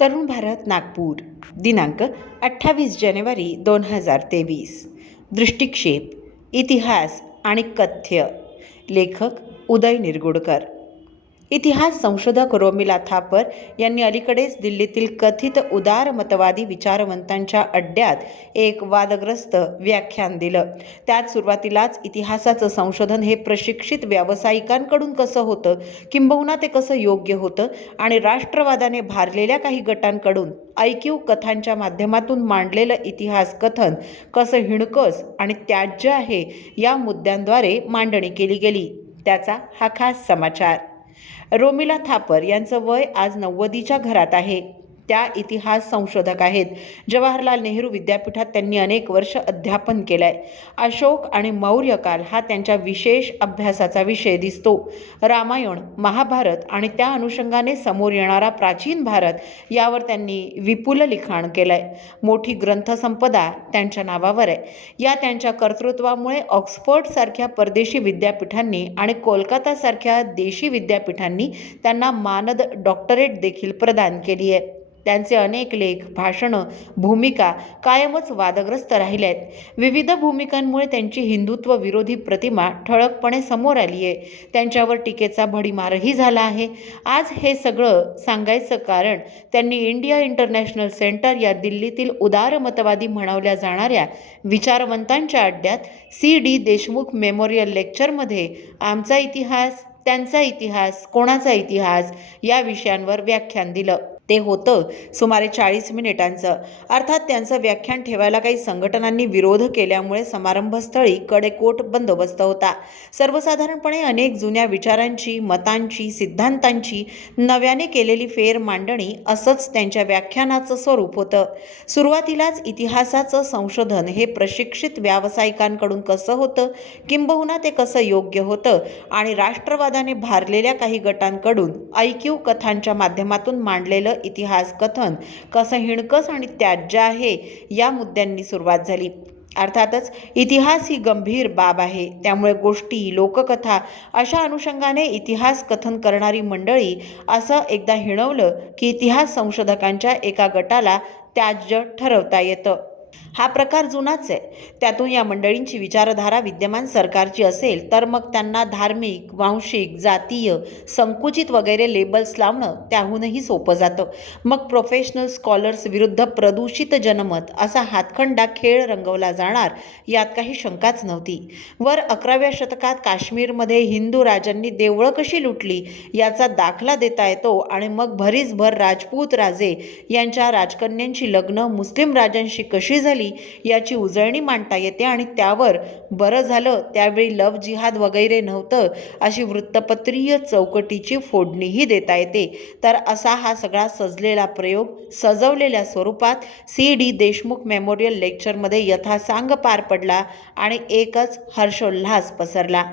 तरुण भारत नागपूर दिनांक 28 जानेवारी 2023. दृष्टिक्षेप इतिहास आणि कथ्य. लेखक उदय निरगुडकर. इतिहास संशोधक रोमिला थापर यांनी अलीकडेच दिल्लीतील कथित उदारमतवादी विचारवंतांच्या अड्ड्यात एक वादग्रस्त व्याख्यान दिलं. त्यात सुरुवातीलाच इतिहासाचं संशोधन हे प्रशिक्षित व्यावसायिकांकडून कसं होतं, किंबहुना ते कसं योग्य होतं आणि राष्ट्रवादाने भारलेल्या काही गटांकडून ऐकीव कथांच्या माध्यमातून मांडलेलं इतिहास कथन कसं हिणकस आणि त्याज्य आहे या मुद्द्यांद्वारे मांडणी केली गेली. त्याचा हा खास समाचार. रोमिला थापर यांचं वय आज 90च्या घरात आहे. त्या इतिहास संशोधक आहेत. जवाहरलाल नेहरू विद्यापीठात त्यांनी अनेक वर्ष अध्यापन केलंय. अशोक आणि मौर्यकाल हा त्यांच्या विशेष अभ्यासाचा विषय दिसतो. रामायण, महाभारत आणि त्या अनुषंगाने समोर येणारा प्राचीन भारत यावर त्यांनी विपुल लिखाण केलंय. मोठी ग्रंथसंपदा त्यांच्या नावावर आहे. या त्यांच्या कर्तृत्वामुळे ऑक्सफर्ड सारख्या परदेशी विद्यापीठांनी आणि कोलकाता सारख्या देशी विद्यापीठांनी त्यांना मानद डॉक्टरेट देखील प्रदान केली आहे. त्यांचे अनेक लेख, भाषणं, भूमिका कायमच वादग्रस्त राहिल्या आहेत. विविध भूमिकांमुळे त्यांची हिंदुत्व विरोधी प्रतिमा ठळकपणे समोर आली आहे. त्यांच्यावर टीकेचा भडीमारही झाला आहे. आज हे सगळं सांगायचं कारण त्यांनी इंडिया इंटरनॅशनल सेंटर या दिल्लीतील उदारमतवादी म्हणवल्या जाणाऱ्या विचारवंतांच्या अड्ड्यात C.D. देशमुख मेमोरियल लेक्चरमध्ये आमचा इतिहास, त्यांचा इतिहास, कोणाचा इतिहास या विषयांवर व्याख्यान दिलं. ते होतं सुमारे 40 मिनिटांचं. अर्थात त्यांचं व्याख्यान ठेवायला काही संघटनांनी विरोध केल्यामुळे समारंभस्थळी कडेकोट बंदोबस्त होता. सर्वसाधारणपणे अनेक जुन्या विचारांची, मतांची, सिद्धांतांची नव्याने केलेली फेर मांडणी असंच त्यांच्या व्याख्यानाचं स्वरूप होतं. सुरुवातीलाच इतिहासाचं संशोधन हे प्रशिक्षित व्यावसायिकांकडून कसं होतं, किंबहुना ते कसं योग्य होतं आणि राष्ट्रवादाने भारलेल्या काही गटांकडून ऐकीव कथांच्या माध्यमातून मांडलेलं इतिहास कथन कसं हिणकस आणि त्याज्य आहे या मुद्द्यांनी सुरुवात झाली. अर्थातच इतिहास ही गंभीर बाब आहे. त्यामुळे गोष्टी, लोककथा अशा अनुषंगाने इतिहास कथन करणारी मंडळी असं एकदा हिणवलं की इतिहास संशोधकांच्या एका गटाला त्याज्य ठरवता येतं. हा प्रकार जुनाच आहे. त्यातून या मंडळींची विचारधारा विद्यमान सरकारची असेल तर मग त्यांना धार्मिक, वांशिक, जातीय, संकुचित वगैरे लेबल्स लावणं त्याहूनही सोपं जातं. मग प्रोफेशनल स्कॉलर्स विरुद्ध प्रदूषित जनमत असा हातखंडा खेळ रंगवला जाणार यात काही शंकाच नव्हती. वर 11व्या शतकात काश्मीरमध्ये हिंदू राजांनी देवळं कशी लुटली याचा दाखला देता येतो आणि मग भरीसभर राजपूत राजे यांच्या राजकन्यांची लग्न मुस्लिम राजांशी कशी झाली याची उजळणी मांडता येते आणि त्यावर बरं झालं त्यावेळी लव्ह जिहाद वगैरे नव्हतं अशी वृत्तपत्रीय चौकटीची फोडणीही देता येते. तर असा हा सगळा सजलेला प्रयोग सजवलेल्या स्वरूपात C.D. देशमुख मेमोरियल लेक्चरमध्ये यथासांग पार पडला आणि एकच हर्षोल्हास पसरला.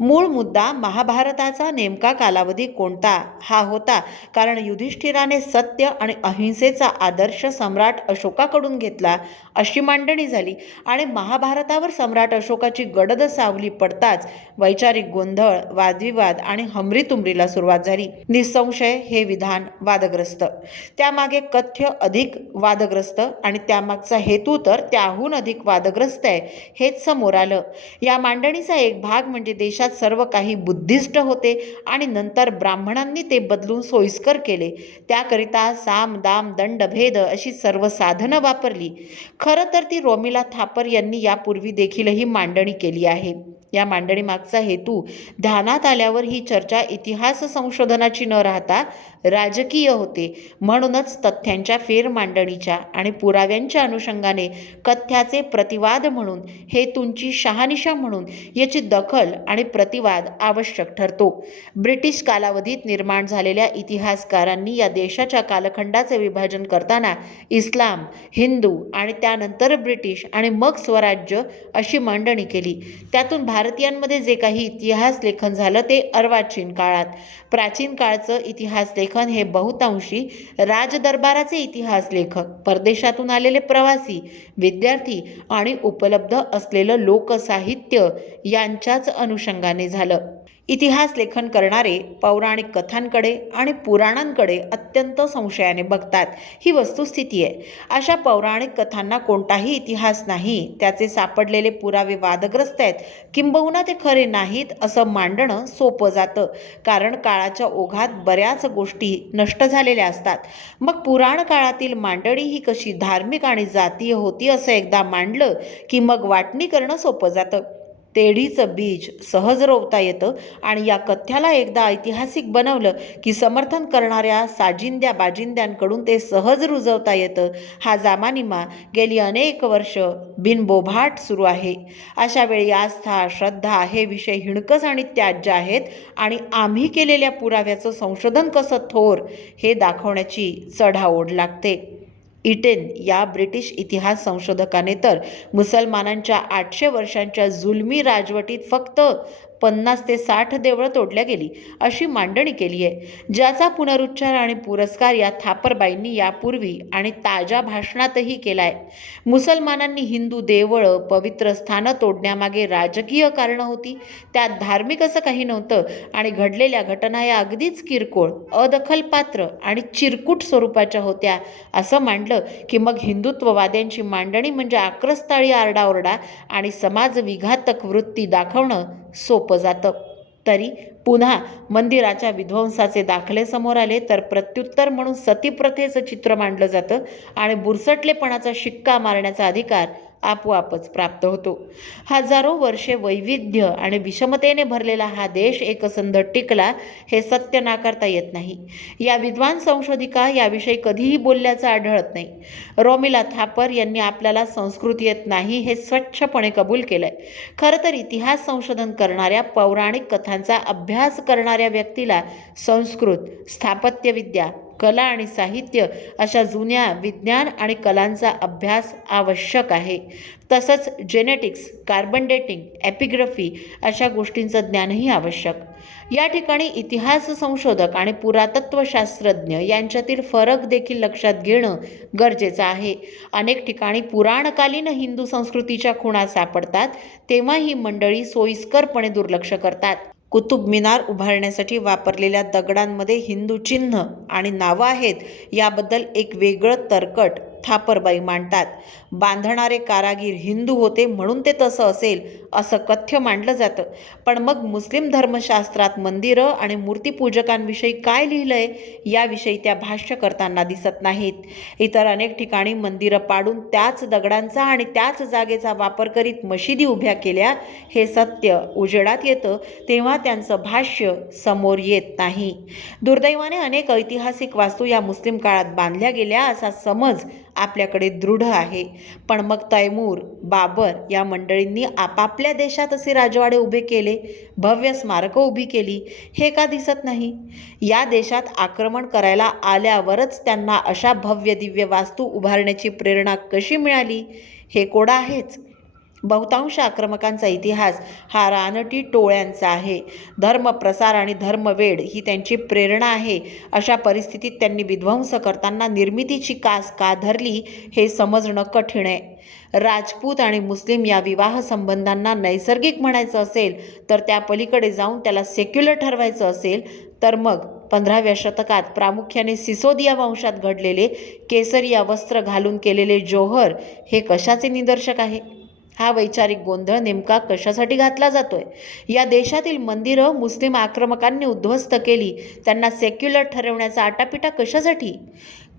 मूळ मुद्दा महाभारताचा नेमका कालावधी कोणता हा होता. कारण युधिष्ठिराने सत्य आणि अहिंसेचा आदर्श सम्राट अशोकाकडून घेतला अशी मांडणी झाली आणि महाभारतावर सम्राट अशोकाची गडद सावली पडताच वैचारिक गोंधळ, वादविवाद आणि हमरीतुमरीला सुरुवात झाली. निसंशय हे विधान वादग्रस्त, त्यामागे कथ्य अधिक वादग्रस्त आणि त्यामागचा हेतू तर त्याहून अधिक वादग्रस्त आहे हेच समोर आलं. या मांडणीचा एक भाग म्हणजे देशात सर्व काही बुद्धिस्ट होते आणि नंतर ब्राह्मणांनी ते बदलून सोयीस्कर केले. त्याकरिता साम, दाम, दंड, भेद अशी सर्व साधनं वापरली. खरं तर ती रोमिला थापर यांनी यापूर्वी देखीलही मांडणी केली आहे. या मांडणीमागचा हेतू ध्यानात आल्यावर ही चर्चा इतिहास संशोधनाची न राहता राजकीय होते. म्हणूनच तथ्यांच्या फेरमांडणीच्या आणि पुराव्यांच्या अनुषंगाने कथ्याचे प्रतिवाद म्हणून, हेतूंची शहानिशा म्हणून याची दखल आणि प्रतिवाद आवश्यक ठरतो. ब्रिटिश कालावधीत निर्माण झालेल्या इतिहासकारांनी या देशाच्या कालखंडाचे विभाजन करताना इस्लाम, हिंदू आणि त्यानंतर ब्रिटिश आणि मग स्वराज्य अशी मांडणी केली. त्यातून भारतीयांमध्ये जे काही इतिहास लेखन झालं ते अर्वाचीन काळात. प्राचीन काळचं इतिहास लेखन हे बहुतांशी राजदरबाराचे इतिहास लेखक, परदेशातून आलेले प्रवासी, विद्यार्थी आणि उपलब्ध असलेलं लोकसाहित्य यांच्याच अनुषंगाने झालं. इतिहास लेखन करणारे पौराणिक कथांकडे आणि पुराणांकडे अत्यंत संशयाने बघतात. ही वस्तुस्थिती आहे. अशा पौराणिक कथांना कोणताही इतिहास नाही, त्याचे सापडलेले पुरावे वादग्रस्त आहेत, किंबहुना ते खरे नाहीत असं मांडणं सोपं जातं. कारण काळाच्या ओघात बऱ्याच गोष्टी नष्ट झालेल्या असतात. मग पुराण काळातील मांडणी ही कशी धार्मिक आणि जातीय होती असं एकदा मांडलं की मग वाटणी करणं सोपं जातं. तेढीचं बीज सहज रोवता येतं आणि या कथ्याला एकदा ऐतिहासिक बनवलं की समर्थन करणाऱ्या साजिंद्या बाजिंद्यांकडून ते सहज रुजवता येतं. हा जामानिमा गेली अनेक वर्ष बिनबोभाट सुरू आहे. अशा वेळी आस्था, श्रद्धा हे विषय हिणकस आणि त्याज्य आहेत आणि आम्ही केलेल्या पुराव्याचं संशोधन कसं थोर हे दाखवण्याची चढाओढ लागते. इटेन या ब्रिटिश इतिहास संशोधकाने तर मुसलमानांच्या 800 वर्षांच्या जुलमी राजवटीत फक्त 50 ते 60 देवळं तोडल्या गेली अशी मांडणी केली आहे, ज्याचा पुनरुच्चार आणि पुरस्कार या थापरबाईंनी यापूर्वी आणि ताज्या भाषणातही केला आहे. मुसलमानांनी हिंदू देवळं, पवित्र स्थानं तोडण्यामागे राजकीय कारणं होती, त्यात धार्मिक असं काही नव्हतं आणि घडलेल्या घटना या अगदीच किरकोळ, अदखलपात्र आणि चिरकुट स्वरूपाच्या होत्या असं मांडलं की मग हिंदुत्ववाद्यांची मांडणी म्हणजे आक्रस्ताळी आरडाओरडा आणि समाजविघातक वृत्ती दाखवणं सोपं जातं. तरी पुन्हा मंदिराच्या विध्वंसाचे दाखले समोर आले तर प्रत्युत्तर म्हणून सतीप्रथेचं चित्र मांडलं जातं आणि बुरसटलेपणाचा शिक्का मारण्याचा अधिकार आपोआपच प्राप्त होतो. हजारो वर्षे वैविध्य आणि विषमतेने भरलेला हा देश एकसंध टिकला हे सत्य नाकारता येत नाही. या विद्वान संशोधिका याविषयी कधीही बोलल्याचं आढळत नाही. रोमिला थापर यांनी आपल्याला संस्कृत येत नाही हे स्वच्छपणे कबूल केलंय. खरं तर इतिहास संशोधन करणाऱ्या, पौराणिक कथांचा अभ्यास करणाऱ्या व्यक्तीला संस्कृत, स्थापत्यविद्या, कला आणि साहित्य अशा जुन्या विज्ञान आणि कलांचा अभ्यास आवश्यक आहे. तसंच जेनेटिक्स, कार्बन डेटिंग, एपिग्राफी अशा गोष्टींचं ज्ञानही आवश्यक. या ठिकाणी इतिहास संशोधक आणि पुरातत्वशास्त्रज्ञ यांच्यातील फरक देखील लक्षात घेणं गरजेचं आहे. अनेक ठिकाणी पुराणकालीन हिंदू संस्कृतीच्या खुणा सापडतात, तेव्हा ही मंडळी सोयीस्करपणे दुर्लक्ष करतात. कुतुब मिनार उभारण्यासाठी वापरलेल्या दगडांमध्ये हिंदू चिन्ह आणि नावं आहेत याबद्दल एक वेगळं तरकट थापरबाई मांडतात. बांधणारे कारागीर हिंदू होते म्हणून ते तसं असेल असं कथ्य मांडलं जातं. पण मग मुस्लिम धर्मशास्त्रात मंदिरं आणि मूर्तीपूजकांविषयी काय लिहिलंय याविषयी त्या भाष्य करताना दिसत नाहीत. इतर अनेक ठिकाणी मंदिरं पाडून त्याच दगडांचा आणि त्याच जागेचा वापर करीत मशिदी उभ्या केल्या हे सत्य उजेडात येतं तेव्हा त्यांचं भाष्य समोर येत नाही. दुर्दैवाने अनेक ऐतिहासिक वास्तू या मुस्लिम काळात बांधल्या गेल्या असा समज आपल्याकडे दृढ आहे. पण मग तैमूर, बाबर या मंडळींनी आपापल्या देशात असे राजवाडे उभे केले, भव्य स्मारकं उभी केली, हे का दिसत नाही? या देशात आक्रमण करायला आल्यावरच त्यांना अशा भव्य दिव्य वास्तू उभारण्याची प्रेरणा कशी मिळाली हे कोडं आहेच. बहुतांश आक्रमकांचा इतिहास हा रानटी टोळ्यांचा आहे. धर्मप्रसार आणि धर्मवेड ही त्यांची प्रेरणा आहे. अशा परिस्थितीत त्यांनी विध्वंस करताना निर्मितीची कास का धरली हे समजणं कठीण आहे. राजपूत आणि मुस्लिम या विवाह संबंधांना नैसर्गिक म्हणायचं असेल तर त्या पलीकडे जाऊन त्याला सेक्युलर ठरवायचं असेल तर मग 15व्या शतकात प्रामुख्याने सिसोदिया वंशात घडलेले केसरिया वस्त्र घालून केलेले जोहर हे कशाचे निदर्शक आहे? हा वैचारिक गोंधळ नेमका कशासाठी घातला जातोय? या देशातील मंदिरं मुस्लिम आक्रमकांनी उद्ध्वस्त केली, त्यांना सेक्युलर ठरवण्याचा आटापिटा कशासाठी?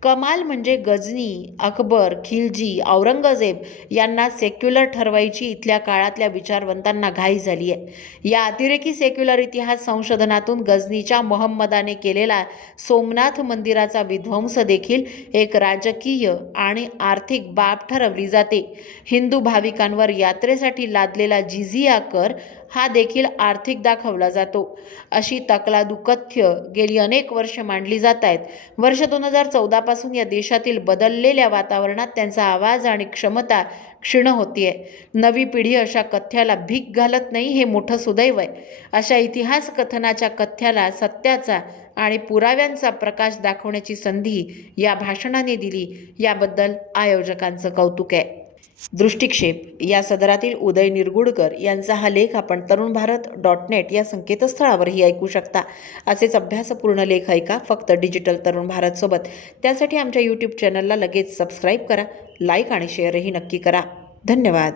कमाल म्हणजे गजनी, अकबर, खिलजी, औरंगजेब यांना सेक्युलर ठरवायची इथल्या काळातल्या विचारवंतांना घाई झाली आहे. या अतिरेकी सेक्युलर इतिहास संशोधनातून गजनीच्या मोहम्मदाने केलेला सोमनाथ मंदिराचा विध्वंस देखील एक राजकीय आणि आर्थिक बाब ठरवली जाते. हिंदू भाविकांवर यात्रेसाठी लादलेला जिझिया कर हा देखील आर्थिक दाखवला जातो. अशी तकलादू कथ्य गेली अनेक वर्ष मांडली जात आहेत. वर्ष 2014 पासून या देशातील बदललेल्या वातावरणात त्यांचा आवाज आणि क्षमता क्षीण होतीये. नवी पिढी अशा कथ्याला भीक घालत नाही हे मोठं सुदैव आहे. अशा इतिहास कथनाच्या कथ्याला सत्याचा आणि पुराव्यांचा प्रकाश दाखवण्याची संधी या भाषणाने दिली याबद्दल आयोजकांचं कौतुक आहे. दृष्टिक्षेप या सदरातील उदय निरगुडकर यांचा हा लेख आपण तरुणभारत.net या संकेतस्थळावरही ऐकू शकता. असेच अभ्यासपूर्ण लेख ऐका फक्त डिजिटल तरुण भारत सोबत. त्यासाठी आमच्या यूट्यूब चॅनलला लगेच सबस्क्राईब करा, लाईक आणि शेअरही नक्की करा. धन्यवाद.